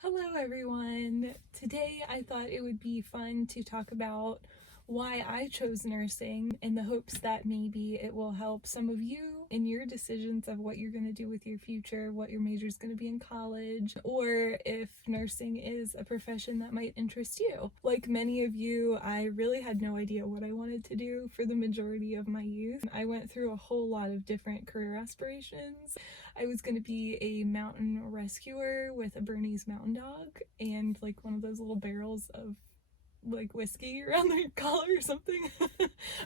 Hello everyone! Today I thought it would be fun to talk about why I chose nursing in the hopes that maybe it will help some of you in your decisions of what you're going to do with your future, what your major is going to be in college, or if nursing is a profession that might interest you. Like many of you, I really had no idea what I wanted to do for the majority of my youth. I went through a whole lot of different career aspirations. I was going to be a mountain rescuer with a Bernese Mountain Dog and like one of those little barrels of like whiskey around their collar or something.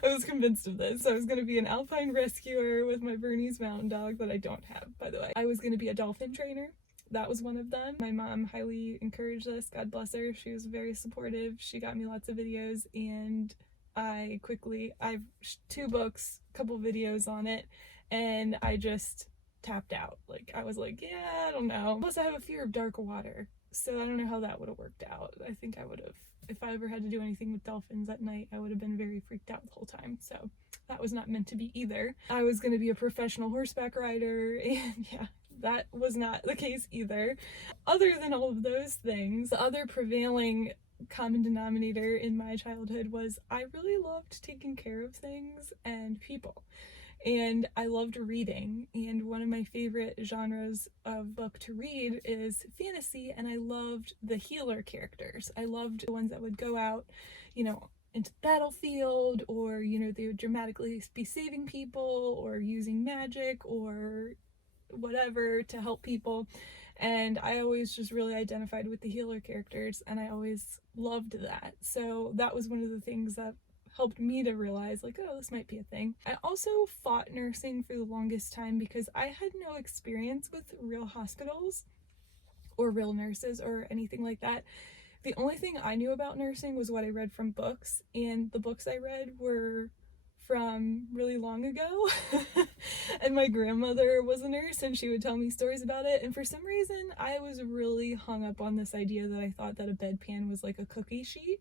I was convinced of this. I was going to be an alpine rescuer with my Bernese Mountain Dog that I don't have, by the way. I was going to be a dolphin trainer. That was one of them. My mom highly encouraged this. God bless her. She was very supportive. She got me lots of videos, and I've 2 books, couple videos on it, and I just tapped out. Like, I was like, yeah, I don't know. Plus, I have a fear of dark water, so I don't know how that would have worked out. I think I would have, if I ever had to do anything with dolphins at night, I would have been very freaked out the whole time. So that was not meant to be either. I was going to be a professional horseback rider, and yeah, that was not the case either. Other than all of those things, the other prevailing common denominator in my childhood was I really loved taking care of things and people. And I loved reading, and one of my favorite genres of book to read is fantasy, and I loved the healer characters. I loved the ones that would go out, into the battlefield, or, they would dramatically be saving people or using magic or whatever to help people. And I always just really identified with the healer characters, and I always loved that. So that was one of the things that helped me to realize, like, oh, this might be a thing. I also fought nursing for the longest time because I had no experience with real hospitals or real nurses or anything like that. The only thing I knew about nursing was what I read from books, and the books I read were from really long ago. And my grandmother was a nurse, and she would tell me stories about it, and for some reason I was really hung up on this idea that I thought that a bedpan was like a cookie sheet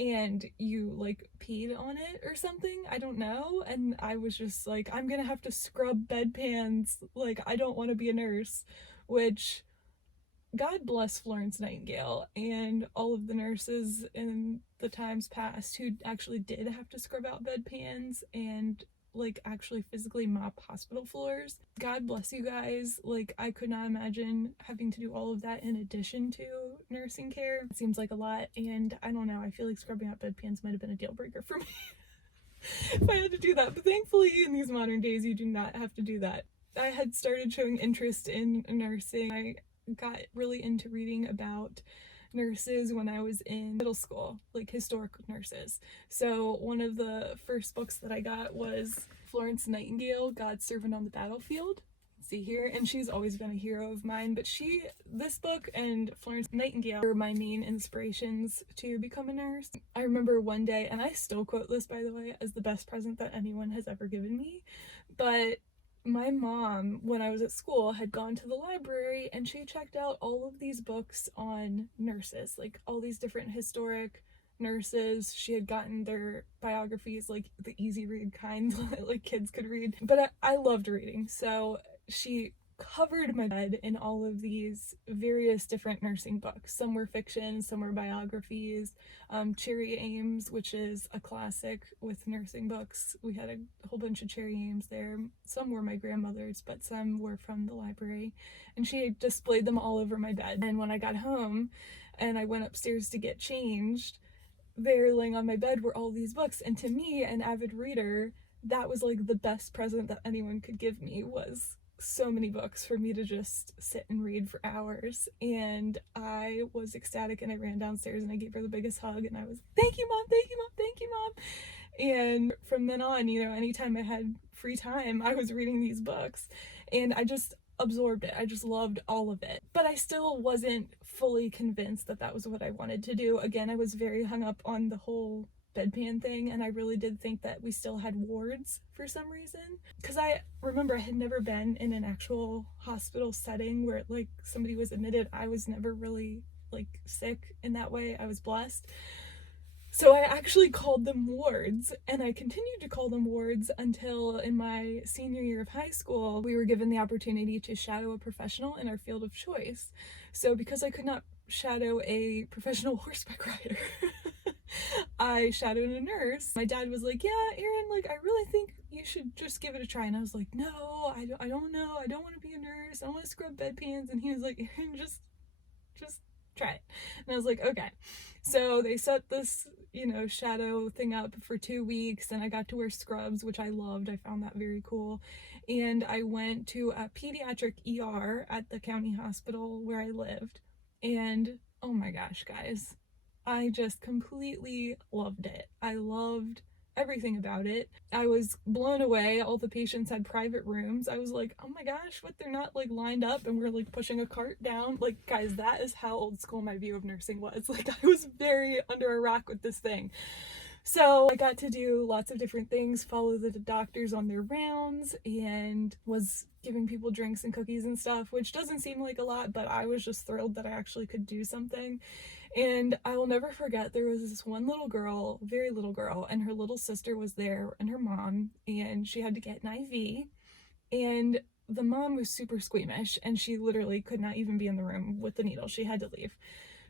and you like peed on it or something. I don't know. And I was just like, I'm gonna have to scrub bedpans. Like, I don't want to be a nurse. Which, God bless Florence Nightingale and all of the nurses in the times past who actually did have to scrub out bedpans and like actually physically mop hospital floors. God bless you guys. Like, I could not imagine having to do all of that in addition to nursing care. It seems like a lot, and I don't know, I feel like scrubbing out bedpans might have been a deal breaker for me if I had to do that. But thankfully in these modern days you do not have to do that. I had started showing interest in nursing. I got really into reading about nurses when I was in middle school, like historic nurses. So one of the first books that I got was Florence Nightingale, God's Servant on the Battlefield. See here, and she's always been a hero of mine, but this book and Florence Nightingale were my main inspirations to become a nurse. I remember one day, and I still quote this, by the way, as the best present that anyone has ever given me, but my mom, when I was at school, had gone to the library and she checked out all of these books on nurses, like all these different historic nurses. She had gotten their biographies, like the easy read kind that like kids could read. But I loved reading, so she covered my bed in all of these various different nursing books. Some were fiction, some were biographies. Cherry Ames, which is a classic with nursing books. We had a whole bunch of Cherry Ames there. Some were my grandmother's, but some were from the library. And she displayed them all over my bed. And when I got home and I went upstairs to get changed, there laying on my bed were all these books. And to me, an avid reader, that was like the best present that anyone could give me, was so many books for me to just sit and read for hours. And I was ecstatic, and I ran downstairs and I gave her the biggest hug, and I was, thank you, Mom, thank you, Mom, thank you, Mom. And from then on, anytime I had free time, I was reading these books, and I just absorbed it. I just loved all of it. But I still wasn't fully convinced that that was what I wanted to do. Again, I was very hung up on the whole bedpan thing, and I really did think that we still had wards for some reason, because I remember I had never been in an actual hospital setting where like somebody was admitted. I was never really like sick in that way. I was blessed, So I actually called them wards, and I continued to call them wards until in my senior year of high school, we were given the opportunity to shadow a professional in our field of choice. So because I could not shadow a professional horseback rider, I shadowed a nurse. My dad was like, yeah, Erin, like, I really think you should just give it a try. And I was like, no, I don't know. I don't want to be a nurse. I don't want to scrub bedpans. And he was like, Erin, just try it. And I was like, okay. So they set this, shadow thing up for 2 weeks, and I got to wear scrubs, which I loved. I found that very cool. And I went to a pediatric ER at the county hospital where I lived. And oh my gosh, guys, I just completely loved it. I loved everything about it. I was blown away. All the patients had private rooms. I was like, oh my gosh, what, they're not like lined up and we're like pushing a cart down? Like, guys, that is how old school my view of nursing was. Like, I was very under a rock with this thing. So I got to do lots of different things, follow the doctors on their rounds, and was giving people drinks and cookies and stuff, which doesn't seem like a lot, but I was just thrilled that I actually could do something. And I will never forget, there was this one little girl, very little girl, and her little sister was there and her mom, and she had to get an IV. And the mom was super squeamish, and she literally could not even be in the room with the needle. She had to leave.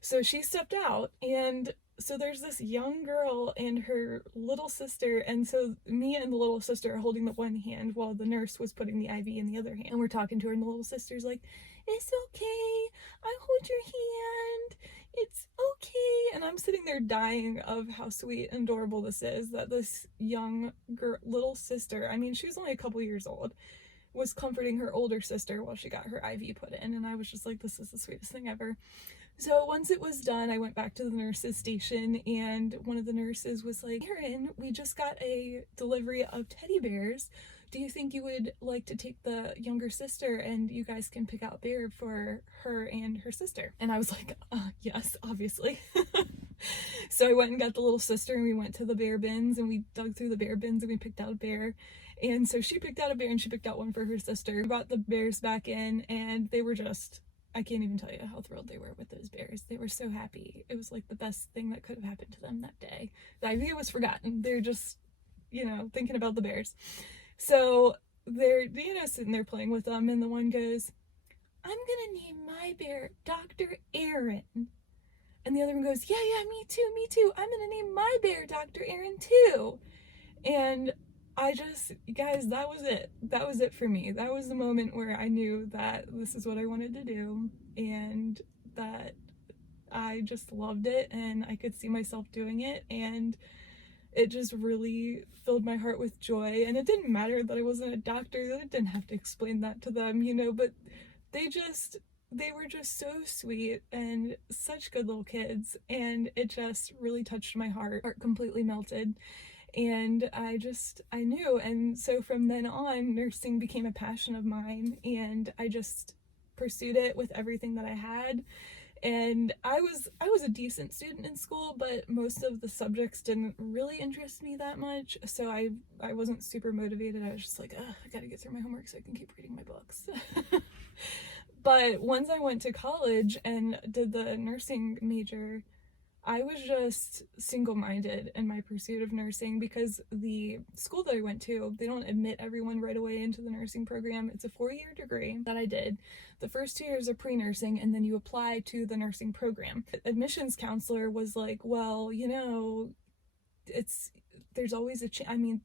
So she stepped out, and so there's this young girl and her little sister, and so me and the little sister are holding the one hand while the nurse was putting the IV in the other hand. And we're talking to her, and the little sister's like, it's okay, I hold your hand, it's okay. And I'm sitting there dying of how sweet and adorable this is, that this young little sister, I mean, she was only a couple years old, was comforting her older sister while she got her IV put in. And I was just like, this is the sweetest thing ever. So once it was done, I went back to the nurse's station, and one of the nurses was like, Erin, we just got a delivery of teddy bears. Do you think you would like to take the younger sister and you guys can pick out bear for her and her sister? And I was like, yes, obviously. So I went and got the little sister, and we went to the bear bins, and we dug through the bear bins, and we picked out a bear. And so she picked out a bear, and she picked out one for her sister. We brought the bears back in, and they were just, I can't even tell you how thrilled they were with those bears. They were so happy. It was like the best thing that could have happened to them that day. The IV was forgotten. They're just, thinking about the bears. So they're, sitting there playing with them, and the one goes, I'm gonna name my bear Dr. Erin. And the other one goes, yeah, me too. I'm gonna name my bear Dr. Erin too. And I just, guys, that was it. That was it for me. That was the moment where I knew that this is what I wanted to do, and that I just loved it, and I could see myself doing it, and it just really filled my heart with joy. And it didn't matter that I wasn't a doctor, that I didn't have to explain that to them, but they were just so sweet and such good little kids, and it just really touched my heart. Heart completely melted. And I knew. And so from then on, nursing became a passion of mine, and I just pursued it with everything that I had. And I was a decent student in school, but most of the subjects didn't really interest me that much. So I wasn't super motivated. I was just like, I gotta get through my homework so I can keep reading my books. But once I went to college and did the nursing major, I was just single-minded in my pursuit of nursing, because the school that I went to, they don't admit everyone right away into the nursing program. It's a 4-year degree that I did. The first 2 years are pre-nursing, and then you apply to the nursing program. The admissions counselor was like, well, there's always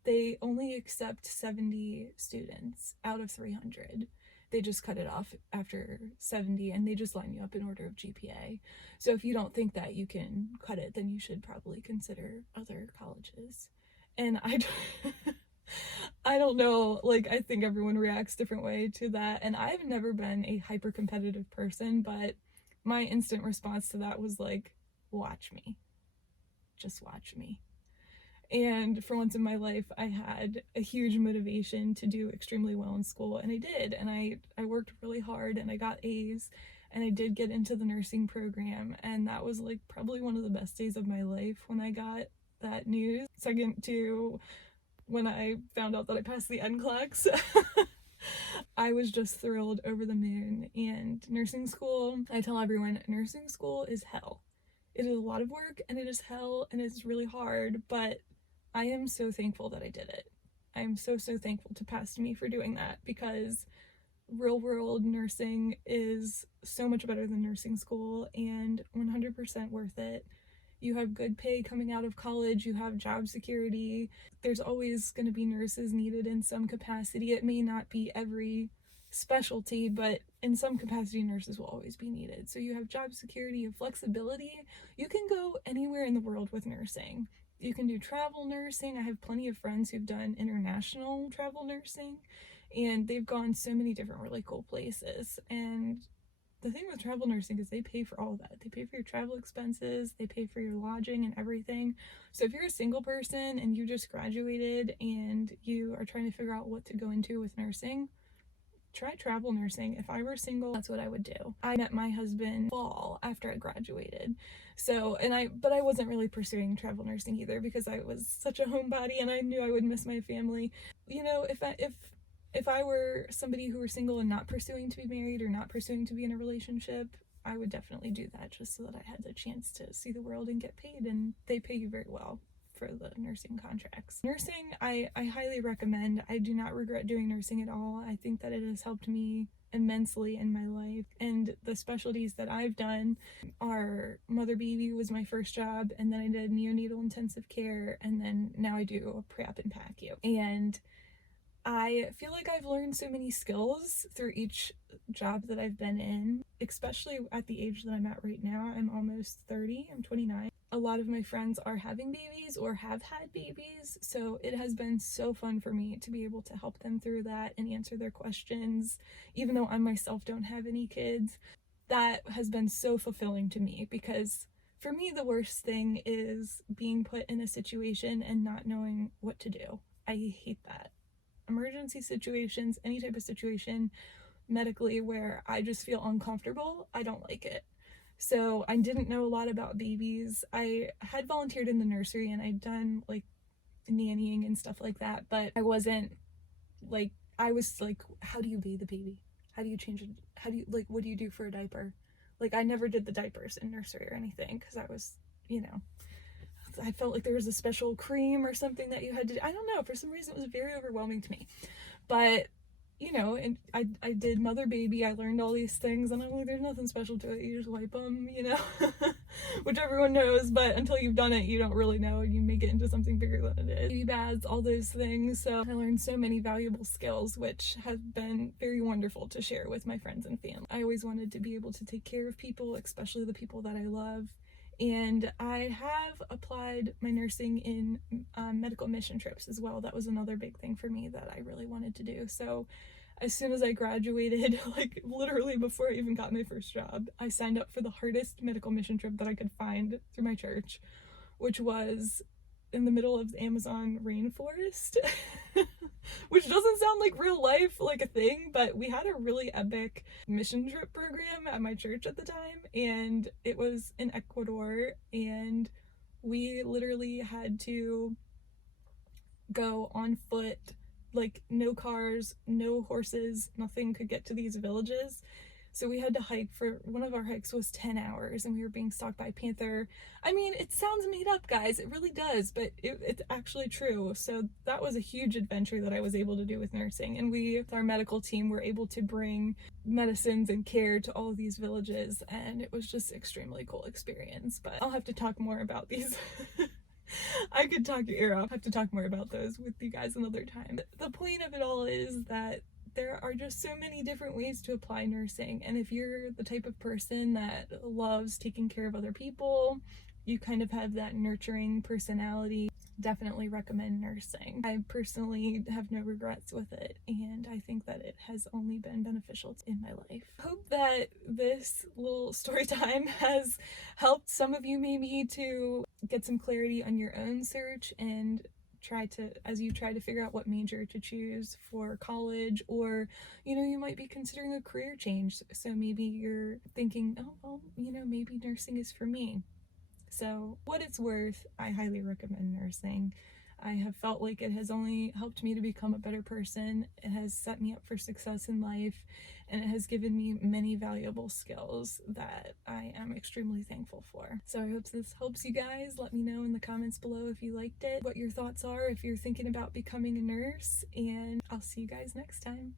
they only accept 70 students out of 300. They just cut it off after 70, and they just line you up in order of GPA. So if you don't think that you can cut it, then you should probably consider other colleges. And I don't know, like, I think everyone reacts different way to that. And I've never been a hyper competitive person, but my instant response to that was like, watch me. Just watch me. And for once in my life, I had a huge motivation to do extremely well in school, and I did. And I worked really hard, and I got A's, and I did get into the nursing program, and that was like probably one of the best days of my life when I got that news. Second to when I found out that I passed the NCLEX. I was just thrilled over the moon. And nursing school, I tell everyone, nursing school is hell. It is a lot of work and it is hell and it's really hard, but I am so thankful that I did it. I am so, so thankful to Past Me for doing that, because real world nursing is so much better than nursing school and 100% worth it. You have good pay coming out of college, you have job security. There's always going to be nurses needed in some capacity. It may not be every specialty, but in some capacity, nurses will always be needed. So you have job security, you have flexibility. You can go anywhere in the world with nursing. You can do travel nursing. I have plenty of friends who've done international travel nursing, and they've gone so many different really cool places. And the thing with travel nursing is they pay for all of that. They pay for your travel expenses, they pay for your lodging and everything. So if you're a single person and you just graduated and you are trying to figure out what to go into with nursing, try travel nursing. If I were single, that's what I would do. I met my husband fall after I graduated. But I wasn't really pursuing travel nursing either, because I was such a homebody and I knew I would miss my family. You know, if I were somebody who were single and not pursuing to be married or not pursuing to be in a relationship, I would definitely do that, just so that I had the chance to see the world and get paid, and they pay you very well for the nursing contracts. Nursing, I highly recommend. I do not regret doing nursing at all. I think that it has helped me immensely in my life, and the specialties that I've done are mother baby was my first job, and then I did neonatal intensive care, and then now I do pre-op and PACU. And I feel like I've learned so many skills through each job that I've been in, especially at the age that I'm at right now. I'm almost 30, I'm 29. A lot of my friends are having babies or have had babies, so it has been so fun for me to be able to help them through that and answer their questions, even though I myself don't have any kids. That has been so fulfilling to me, because for me, the worst thing is being put in a situation and not knowing what to do. I hate that. Emergency situations, any type of situation medically where I just feel uncomfortable, I don't like it. So I didn't know a lot about babies. I had volunteered in the nursery and I'd done like nannying and stuff like that, but I wasn't like, I was like, how do you bathe a baby? How do you change it? How do you, like, what do you do for a diaper? Like, I never did the diapers in nursery or anything, because I was, you know, I felt like there was a special cream or something that you had to, I don't know, for some reason it was very overwhelming to me. But, you know, and I did mother baby, I learned all these things, and I'm like, there's nothing special to it, you just wipe them, you know, which everyone knows, but until you've done it, you don't really know, and you make it into something bigger than it is. Baby baths, all those things. So I learned so many valuable skills, which have been very wonderful to share with my friends and family. I always wanted to be able to take care of people, especially the people that I love. And I have applied my nursing in medical mission trips as well. That was another big thing for me that I really wanted to do. So as soon as I graduated, like literally before I even got my first job, I signed up for the hardest medical mission trip that I could find through my church, which was in the middle of the Amazon rainforest. Which doesn't sound like real life, like a thing, but we had a really epic mission trip program at my church at the time, and it was in Ecuador, and we literally had to go on foot, like no cars, no horses, nothing could get to these villages. So we had to hike. For one of our hikes was 10 hours, and we were being stalked by a panther. I mean, it sounds made up, guys, it really does, but it's actually true. So that was a huge adventure that I was able to do with nursing, and we, with our medical team, were able to bring medicines and care to all of these villages, and it was just extremely cool experience. But I'll have to talk more about these. I could talk your ear off. I have to talk more about those with you guys another time. The point of it all is that there are just so many different ways to apply nursing, and if you're the type of person that loves taking care of other people, you kind of have that nurturing personality, definitely recommend nursing. I personally have no regrets with it, and I think that it has only been beneficial in my life. I hope that this little story time has helped some of you maybe to get some clarity on your own search, and as you try to figure out what major to choose for college, or you know, you might be considering a career change, so maybe you're thinking, oh well, you know, maybe nursing is for me. So what it's worth, I highly recommend nursing. I have felt like it has only helped me to become a better person. It has set me up for success in life, and it has given me many valuable skills that I am extremely thankful for. So I hope this helps you guys. Let me know in the comments below if you liked it, what your thoughts are if you're thinking about becoming a nurse, and I'll see you guys next time.